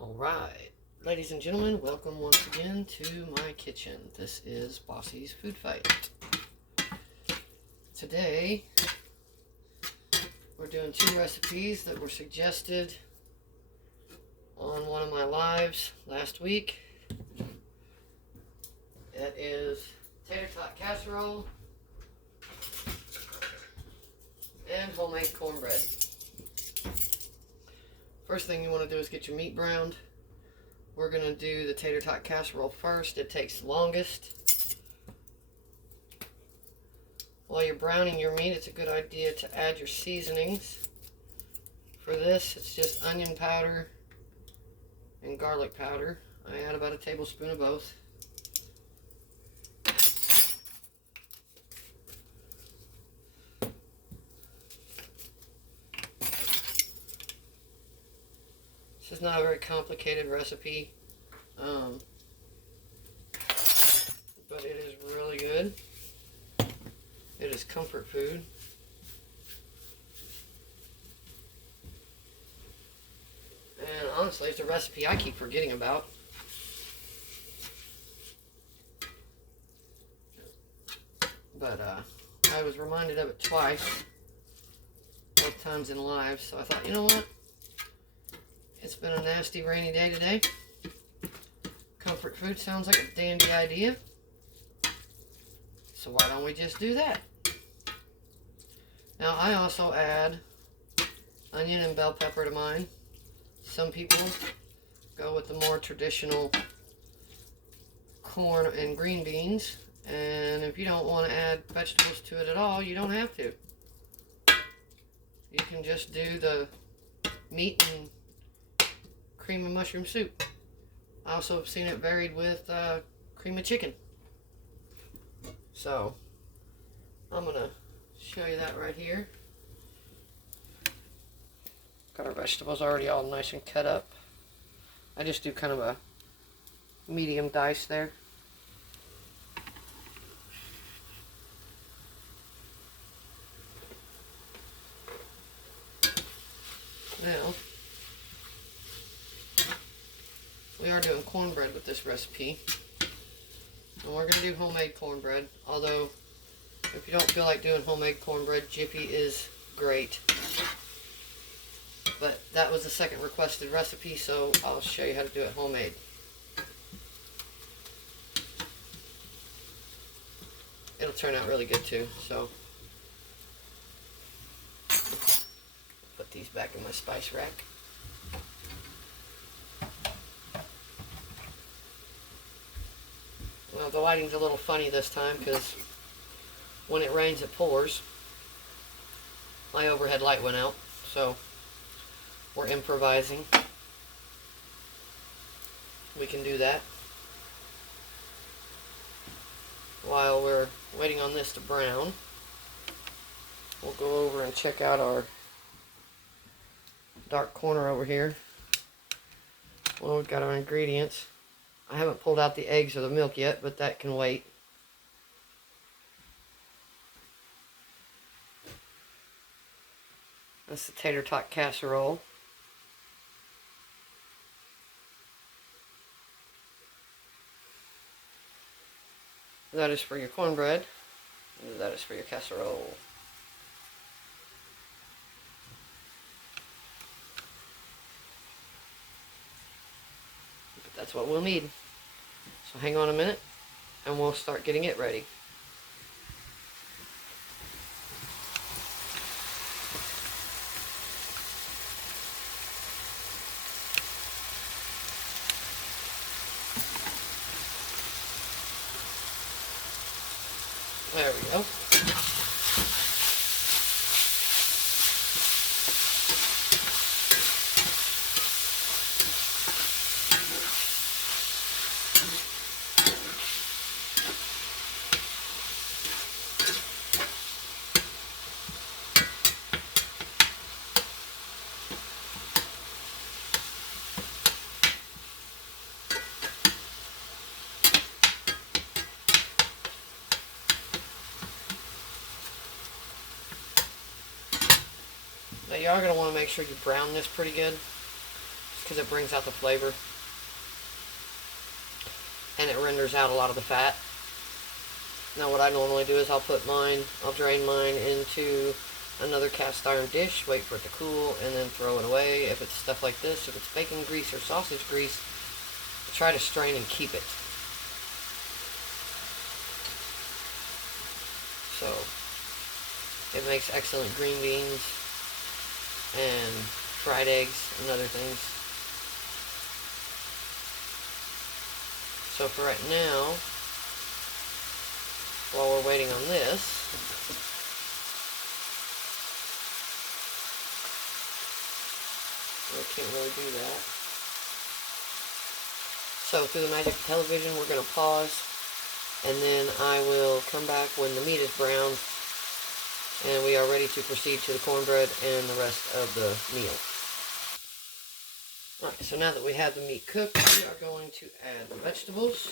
Alright, ladies and gentlemen, welcome once again to my kitchen. This is Bossy's Food Fight. Today, we're doing two recipes that were suggested on one of my lives last week. That is tater tot casserole and homemade cornbread. First thing you want to do is get your meat browned. We're going to do the tater tot casserole first. It takes the longest. While you're browning your meat, it's a good idea to add your seasonings. For this, it's just onion powder and garlic powder. I add about a tablespoon of both. This is not a very complicated recipe, but it is really good. It is comfort food. And honestly, it's a recipe I keep forgetting about. But I was reminded of it twice, both times in live, so I thought, you know what? It's been a nasty rainy day today. Comfort food sounds like a dandy idea. So why don't we just do that? Now I also add onion and bell pepper to mine. Some people go with the more traditional corn and green beans. And if you don't want to add vegetables to it at all, you don't have to. You can just do the meat and cream of mushroom soup. I also have seen it varied with cream of chicken. So I'm gonna show you that right here. Got our vegetables already all nice and cut up. I just do kind of a medium dice there. Now, we are doing cornbread with this recipe. And we're going to do homemade cornbread. Although, if you don't feel like doing homemade cornbread, Jiffy is great. But that was the second requested recipe, so I'll show you how to do it homemade. It'll turn out really good too, so. Put these back in my spice rack. Well, the lighting's a little funny this time because when it rains it pours. My overhead light went out, so we're improvising. We can do that. While we're waiting on this to brown, we'll go over and check out our dark corner over here. Well, we've got our ingredients. I haven't pulled out the eggs or the milk yet, but that can wait. That's the tater tot casserole. That is for your cornbread. And that is for your casserole. But that's what we'll need. So hang on a minute and we'll start getting it ready. There we go. Now you are going to want to make sure you brown this pretty good. Just because it brings out the flavor. And it renders out a lot of the fat. Now what I normally do is I'll drain mine into another cast iron dish, wait for it to cool, and then throw it away. If it's stuff like this, if it's bacon grease or sausage grease, try to strain and keep it. So, it makes excellent green beans and fried eggs and other things. So for right now, while we're waiting on this, I can't really do that. So through the magic of television, we're going to pause, and then I will come back when the meat is browned and we are ready to proceed to the cornbread and the rest of the meal. Alright, so now that we have the meat cooked, we are going to add the vegetables.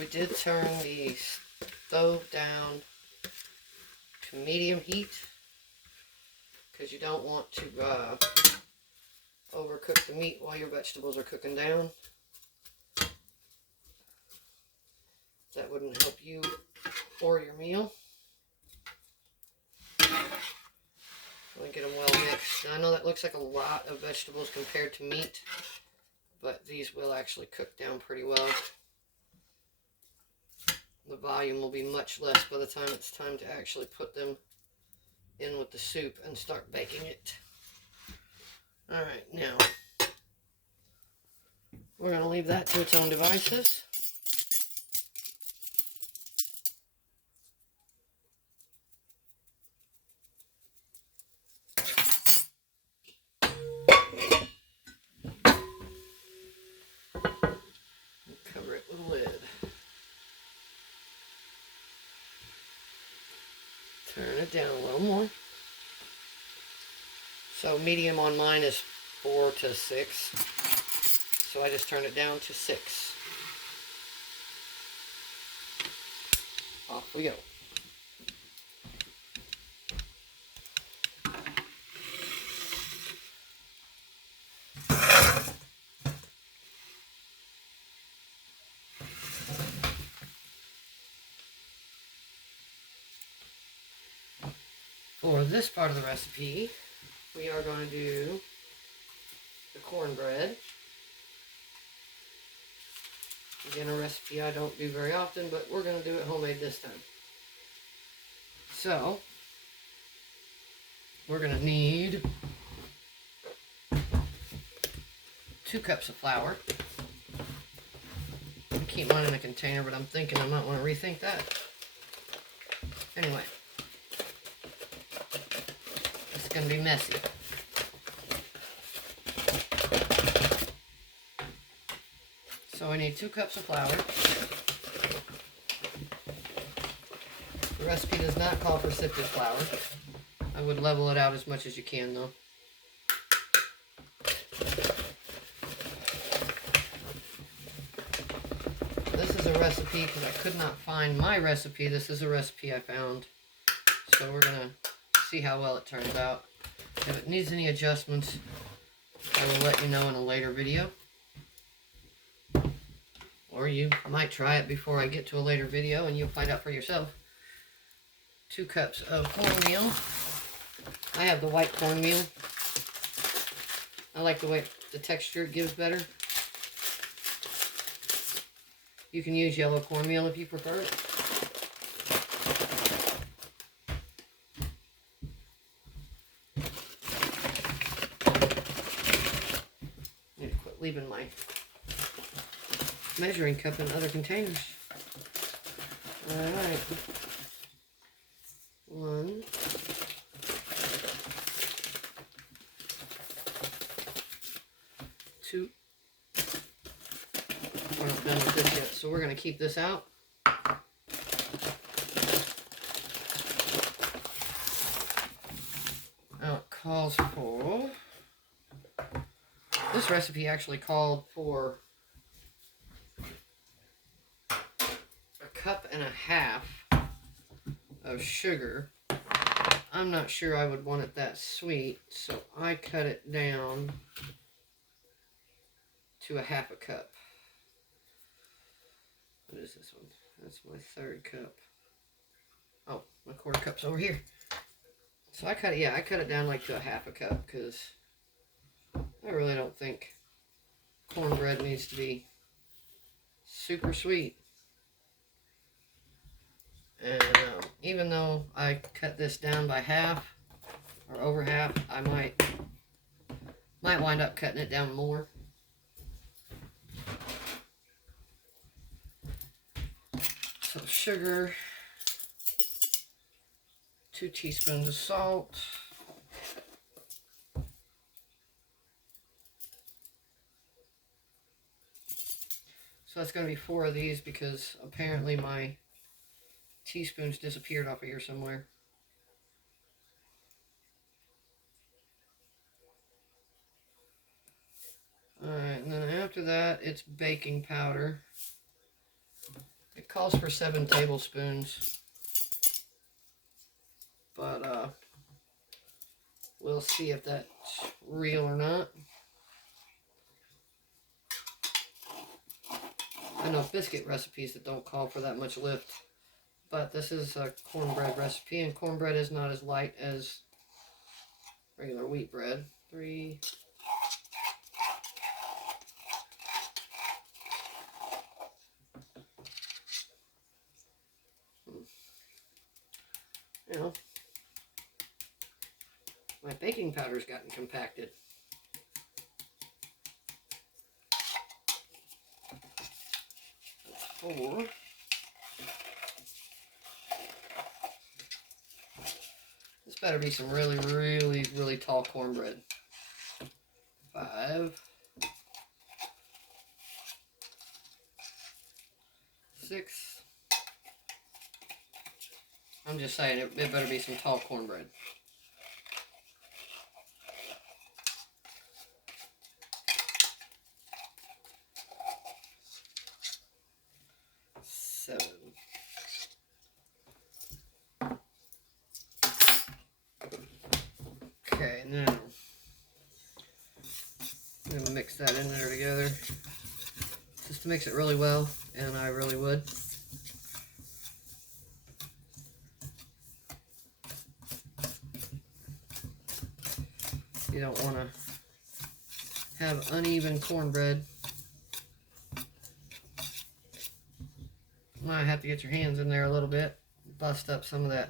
We did turn the stove down to medium heat because you don't want to overcook the meat while your vegetables are cooking down. That wouldn't help you or your meal. Let me get them well mixed. Now, I know that looks like a lot of vegetables compared to meat, but these will actually cook down pretty well. The volume will be much less by the time it's time to actually put them in with the soup and start baking it. Alright, now we're going to leave that to its own devices. Cover it with a lid. Turn it down a little more. So medium on mine is 4 to 6. So I just turned it down to 6. Off we go. For this part of the recipe, we are going to do the cornbread. Again, a recipe I don't do very often, but we're going to do it homemade this time. So, we're going to need 2 cups of flour. I keep mine in a container, but I'm thinking I might want to rethink that. Anyway, it's going to be messy. So we need 2 cups of flour. The recipe does not call for sifted flour. I would level it out as much as you can though. This is a recipe because I could not find my recipe. This is a recipe I found. So we're going to see how well it turns out. If it needs any adjustments, I will let you know in a later video. Or you might try it before I get to a later video and you'll find out for yourself. 2 cups of cornmeal. I have the white cornmeal. I like the way the texture it gives better. You can use yellow cornmeal if you prefer it. I need to quit leaving my measuring cup in other containers. Alright. 1. 2. We're not done with this yet, so we're going to keep this out. Now it calls for... This recipe actually called for 1.5 cups of sugar. I'm not sure I would want it that sweet, so I cut it down to a half a cup. What is this one? That's my third cup. Oh, my quarter cup's over here. So I cut it down like to a half a cup because I really don't think cornbread needs to be super sweet. And even though I cut this down by half or over half, I might wind up cutting it down more. So sugar, 2 teaspoons of salt, so that's going to be 4 of these because apparently my teaspoons disappeared off of here somewhere. Alright, and then after that, it's baking powder. It calls for 7 tablespoons. But, we'll see if that's real or not. I know biscuit recipes that don't call for that much lift. But this is a cornbread recipe, and cornbread is not as light as regular wheat bread. 3... You know, my baking powder's gotten compacted. That's 4. This better be some really, really, really tall cornbread. 5. 6. I'm just saying, it better be some tall cornbread. 7. Okay, now I'm going to mix that in there together just to mix it really well, and I really would. You don't want to have uneven cornbread. You might have to get your hands in there a little bit, bust up some of that.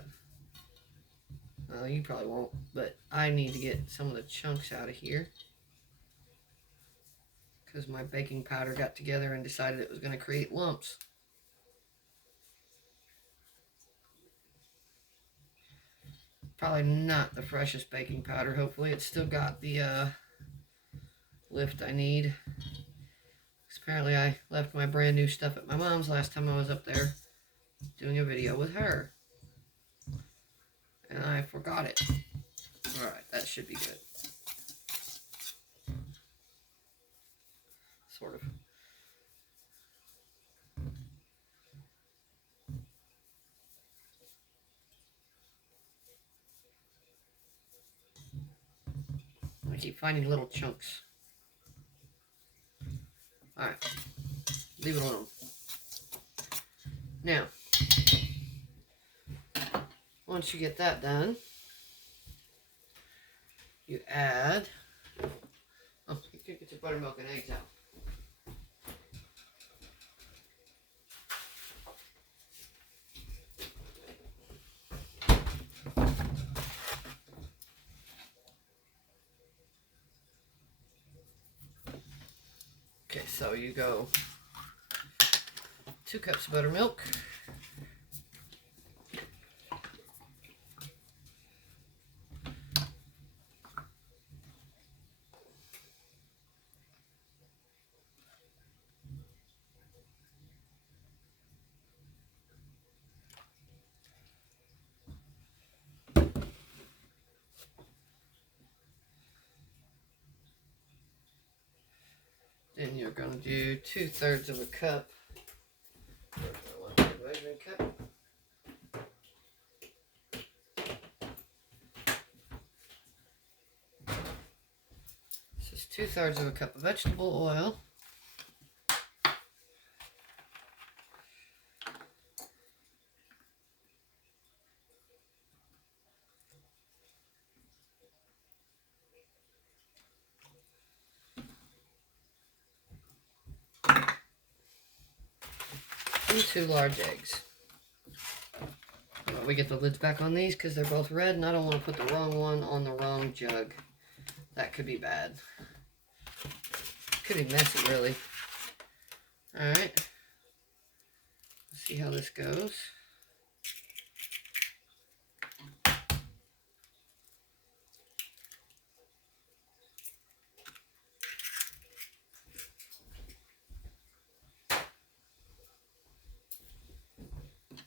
Well, you probably won't, but I need to get some of the chunks out of here because my baking powder got together and decided it was going to create lumps. Probably not the freshest baking powder. Hopefully it's still got the lift I need. Apparently I left my brand new stuff at my mom's last time I was up there doing a video with her. And I forgot it. Alright, that should be good. Sort of. I keep finding little chunks. Alright, leave it alone. Now, once you get that done, you add, you can get your buttermilk and eggs out. Okay, so you go 2 cups of buttermilk, then you're going to do 2/3 of a cup. Measuring cup. 2/3 of a cup of vegetable oil. And 2 large eggs. We get the lids back on these because they're both red, and I don't want to put the wrong one on the wrong jug. That could be bad. Could be messy, really. Alright. Let's see how this goes.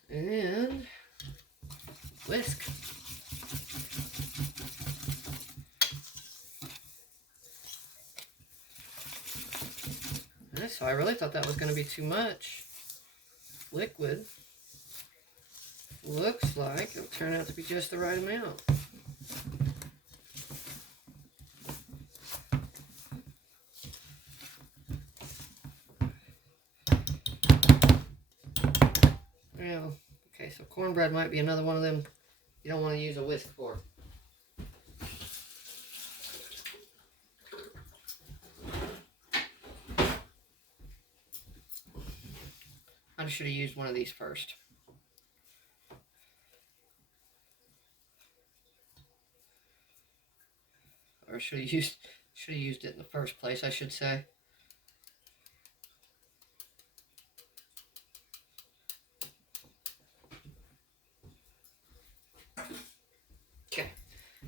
And whisk. So I really thought that was going to be too much liquid. Looks like it'll turn out to be just the right amount. Yeah, okay, so cornbread might be another one of them you don't want to use a whisk for. I should have used one of these first. Or should have used it in the first place, I should say. Okay,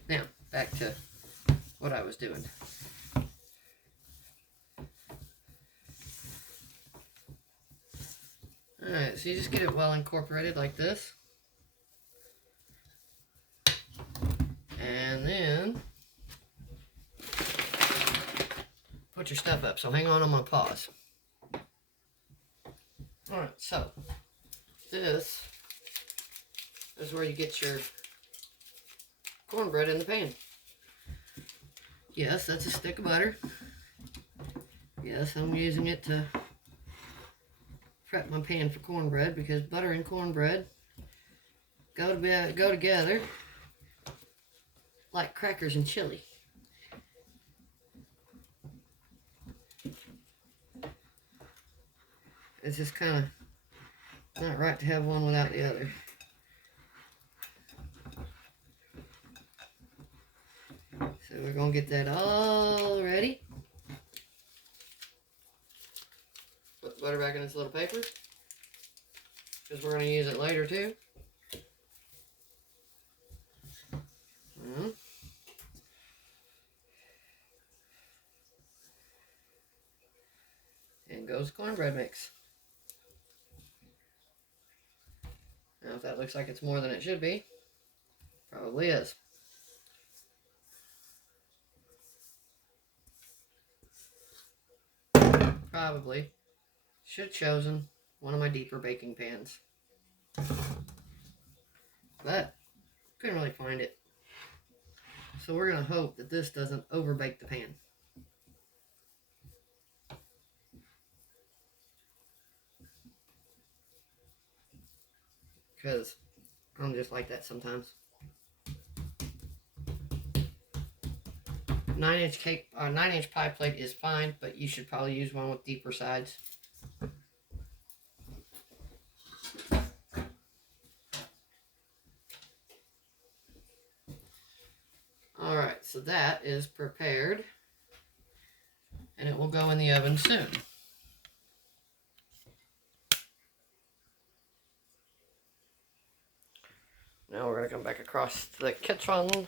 now back to what I was doing. Alright, so you just get it well incorporated like this. And then put your stuff up. So hang on, I'm going to pause. Alright, so this is where you get your cornbread in the pan. Yes, that's a stick of butter. Yes, I'm using it to prep my pan for cornbread because butter and cornbread go together like crackers and chili. It's just kind of not right to have one without the other. So we're going to get that all ready. Put the butter back in this little paper because we're going to use it later too. And goes cornbread mix. Now if that looks like it's more than it should be, probably is. Probably should have chosen one of my deeper baking pans, but couldn't really find it. So we're going to hope that this doesn't overbake the pan. Because I'm just like that sometimes. 9-inch pie plate is fine, but you should probably use one with deeper sides. Alright, so that is prepared, and it will go in the oven soon. Now we're going to come back across to the kitchen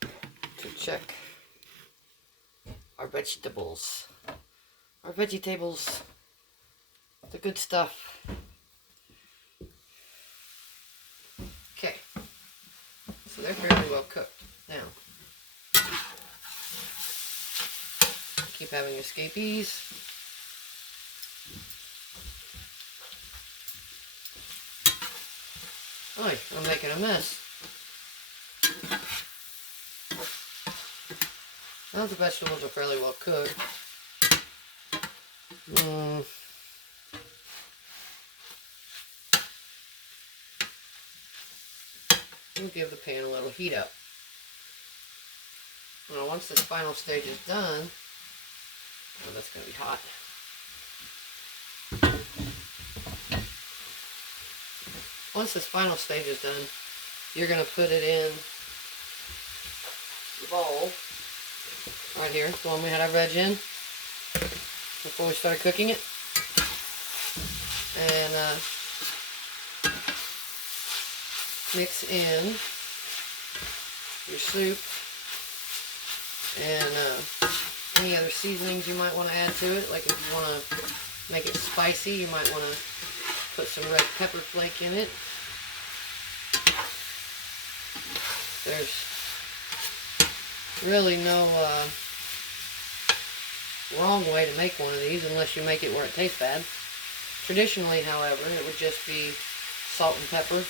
to check our vegetables. Our vegetables, the good stuff. Okay, so they're fairly well cooked. Now, keep having escapees. Oh, I'm making a mess. Now the vegetables are fairly well cooked. We'll give the pan a little heat up. Now once this final stage is done, oh, that's going to be hot. Once this final stage is done, you're going to put it in the bowl right here, the one we had our veg in before we started cooking it. And mix in your soup and any other seasonings you might want to add to it. Like if you want to make it spicy, you might want to put some red pepper flake in it. There's really no wrong way to make one of these unless you make it where it tastes bad. Traditionally, however, it would just be salt and pepper.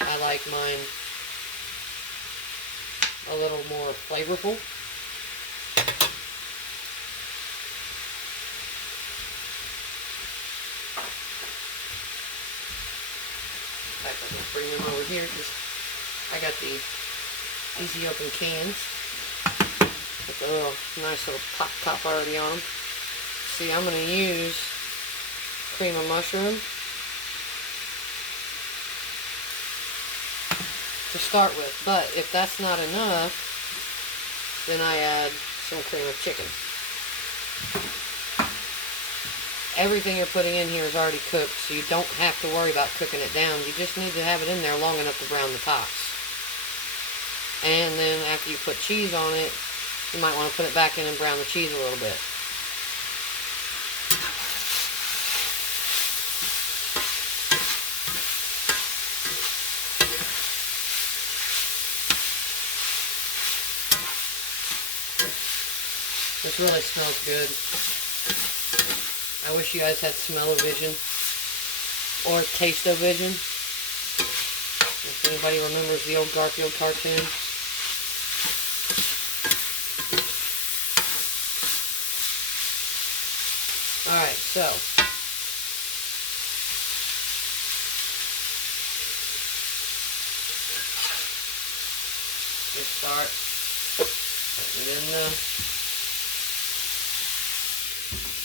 I like mine a little more flavorful. In fact, I'm going to bring them over here because I got the easy open cans with the little nice little pop top already on them. See, I'm going to use cream of mushroom to start with, but if that's not enough, then I add some cream of chicken. Everything you're putting in here is already cooked, so you don't have to worry about cooking it down. You just need to have it in there long enough to brown the tops. And then after you put cheese on it, you might want to put it back in and brown the cheese a little bit. This really smells good. I wish you guys had smell-o-vision or taste-o-vision. If anybody remembers the old Garfield cartoon. Alright, so let's start putting it in the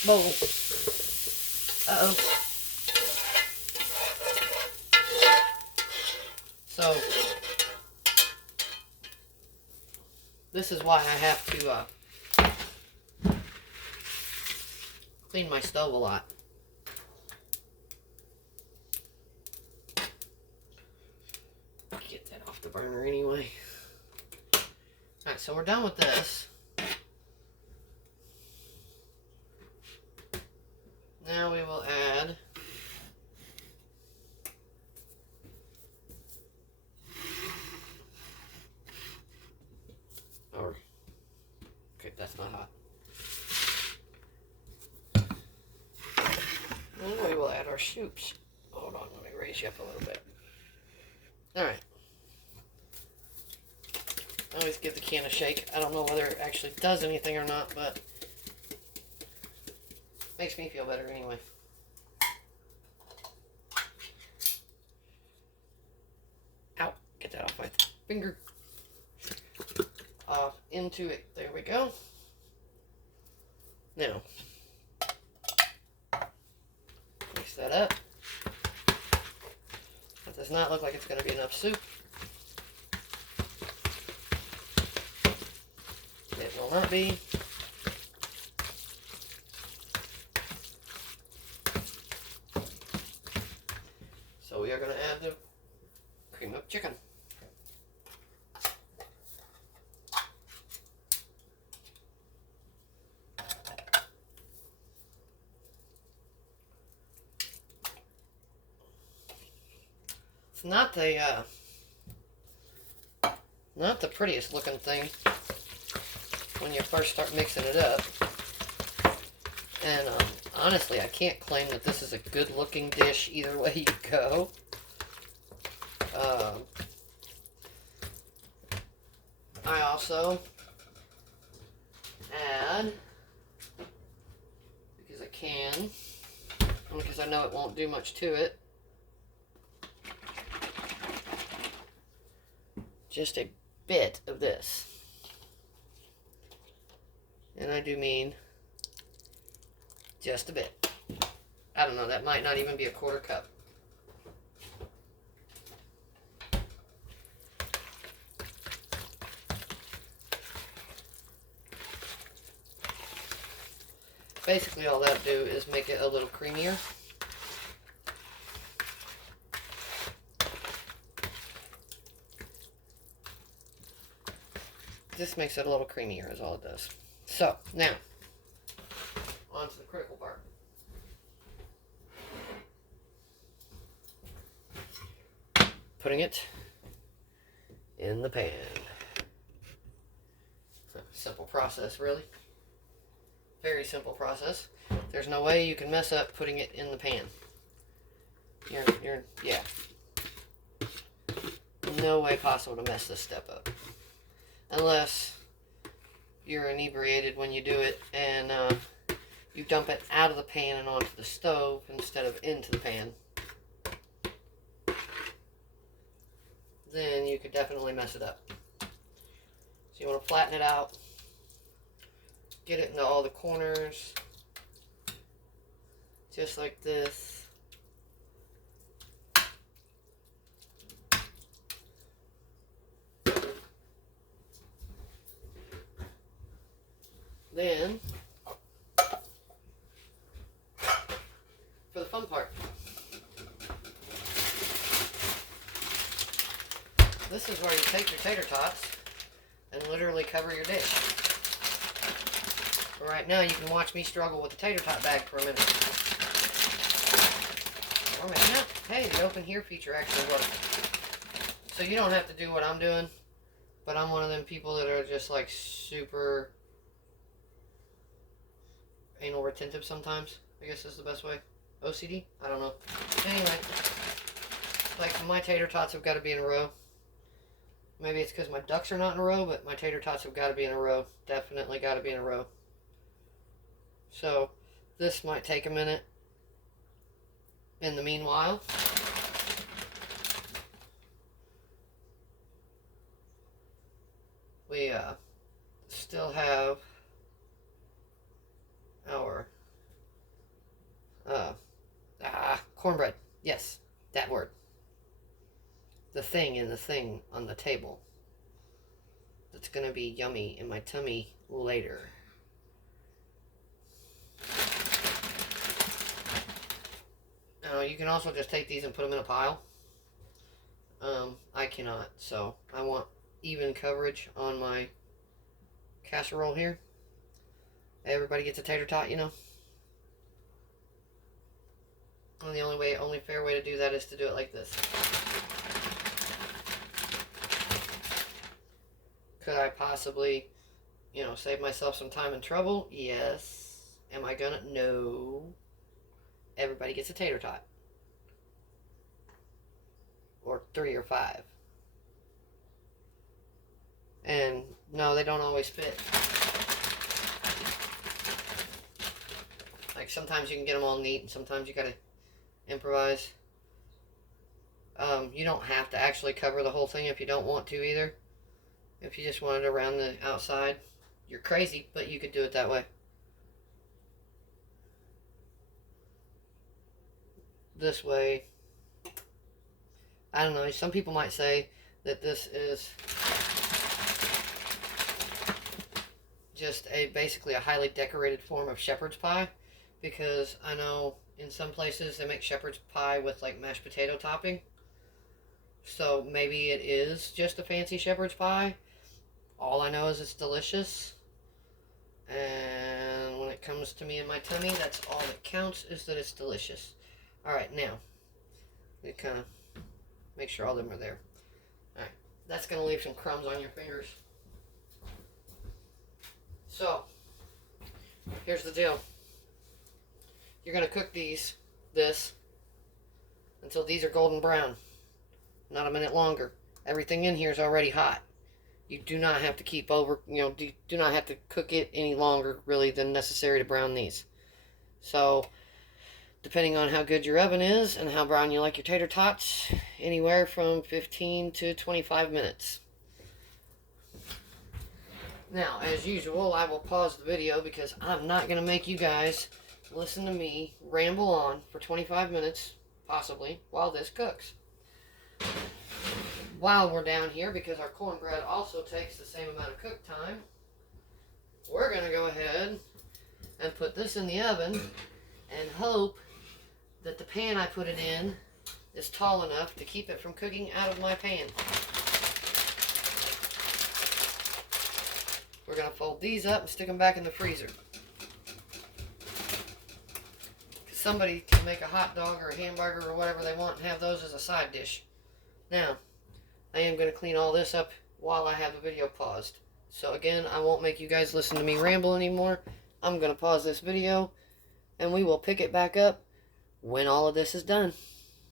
bowl. Uh-oh. So, this is why I have to clean my stove a lot. Get that off the burner anyway. Alright, so we're done with this. Now we will add okay, that's not hot. And we will add our soups. Hold on, let me raise you up a little bit. Alright. I always give the can a shake. I don't know whether it actually does anything or not, but makes me feel better anyway. Ow, get that off my finger. Into it. There we go. Now, mix that up. That does not look like it's going to be enough soup. It will not be. So we are going to add the cream of chicken. It's not the prettiest looking thing when you first start mixing it up. And honestly, I can't claim that this is a good looking dish either way you go. I also add, because I can, because I know it won't do much to it, just a bit of this. And I do mean just a bit. I don't know, that might not even be a quarter cup. Basically all that'll do is make it a little creamier. This makes it a little creamier is all it does. So, now, on to the critical part. Putting it in the pan. Simple process, really. Very simple process. There's no way you can mess up putting it in the pan. Yeah. No way possible to mess this step up. Unless you're inebriated when you do it and you dump it out of the pan and onto the stove instead of into the pan. Then you could definitely mess it up. So you want to flatten it out. Get it into all the corners. Just like this. Then, for the fun part. This is where you take your tater tots and literally cover your dish. Right now, you can watch me struggle with the tater tot bag for a minute. Or maybe not. Hey, the open here feature actually works. So you don't have to do what I'm doing, but I'm one of them people that are just like super anal retentive sometimes, I guess is the best way. OCD? I don't know. Anyway, like my tater tots have got to be in a row. Maybe it's because my ducks are not in a row, but my tater tots have got to be in a row. Definitely got to be in a row. So, this might take a minute. In the meanwhile, we still have our cornbread. Yes, that word. The thing in the thing on the table. That's going to be yummy in my tummy later. Now, you can also just take these and put them in a pile. I cannot, so I want even coverage on my casserole here. Everybody gets a tater tot, you know. And the only fair way to do that is to do it like this. Could I possibly, save myself some time and trouble? Yes. Am I gonna? No. Everybody gets a tater tot. Or 3 or 5. And no, they don't always fit. Like sometimes you can get them all neat and sometimes you gotta improvise. You don't have to actually cover the whole thing if you don't want to either. If you just want it around the outside, you're crazy, but you could do it that way. This way, I don't know, some people might say that this is just basically a highly decorated form of shepherd's pie, because I know in some places they make shepherd's pie with like mashed potato topping. So maybe it is just a fancy shepherd's pie. All I know is it's delicious. And when it comes to me and my tummy, that's all that counts, is that it's delicious. Alright, now, we kind of make sure all of them are there. Alright, that's going to leave some crumbs on your fingers. So, here's the deal. You're going to cook this, until these are golden brown. Not a minute longer. Everything in here is already hot. You do not have to do not have to cook it any longer, really, than necessary to brown these. So, depending on how good your oven is and how brown you like your tater tots, anywhere from 15 to 25 minutes. Now, as usual, I will pause the video because I'm not going to make you guys listen to me ramble on for 25 minutes, possibly, while this cooks. While we're down here, because our cornbread also takes the same amount of cook time, we're going to go ahead and put this in the oven and hope that the pan I put it in is tall enough to keep it from cooking out of my pan. We're going to fold these up and stick them back in the freezer. Somebody can make a hot dog or a hamburger or whatever they want and have those as a side dish. Now, I am going to clean all this up while I have the video paused. So again, I won't make you guys listen to me ramble anymore. I'm going to pause this video and we will pick it back up when all of this is done.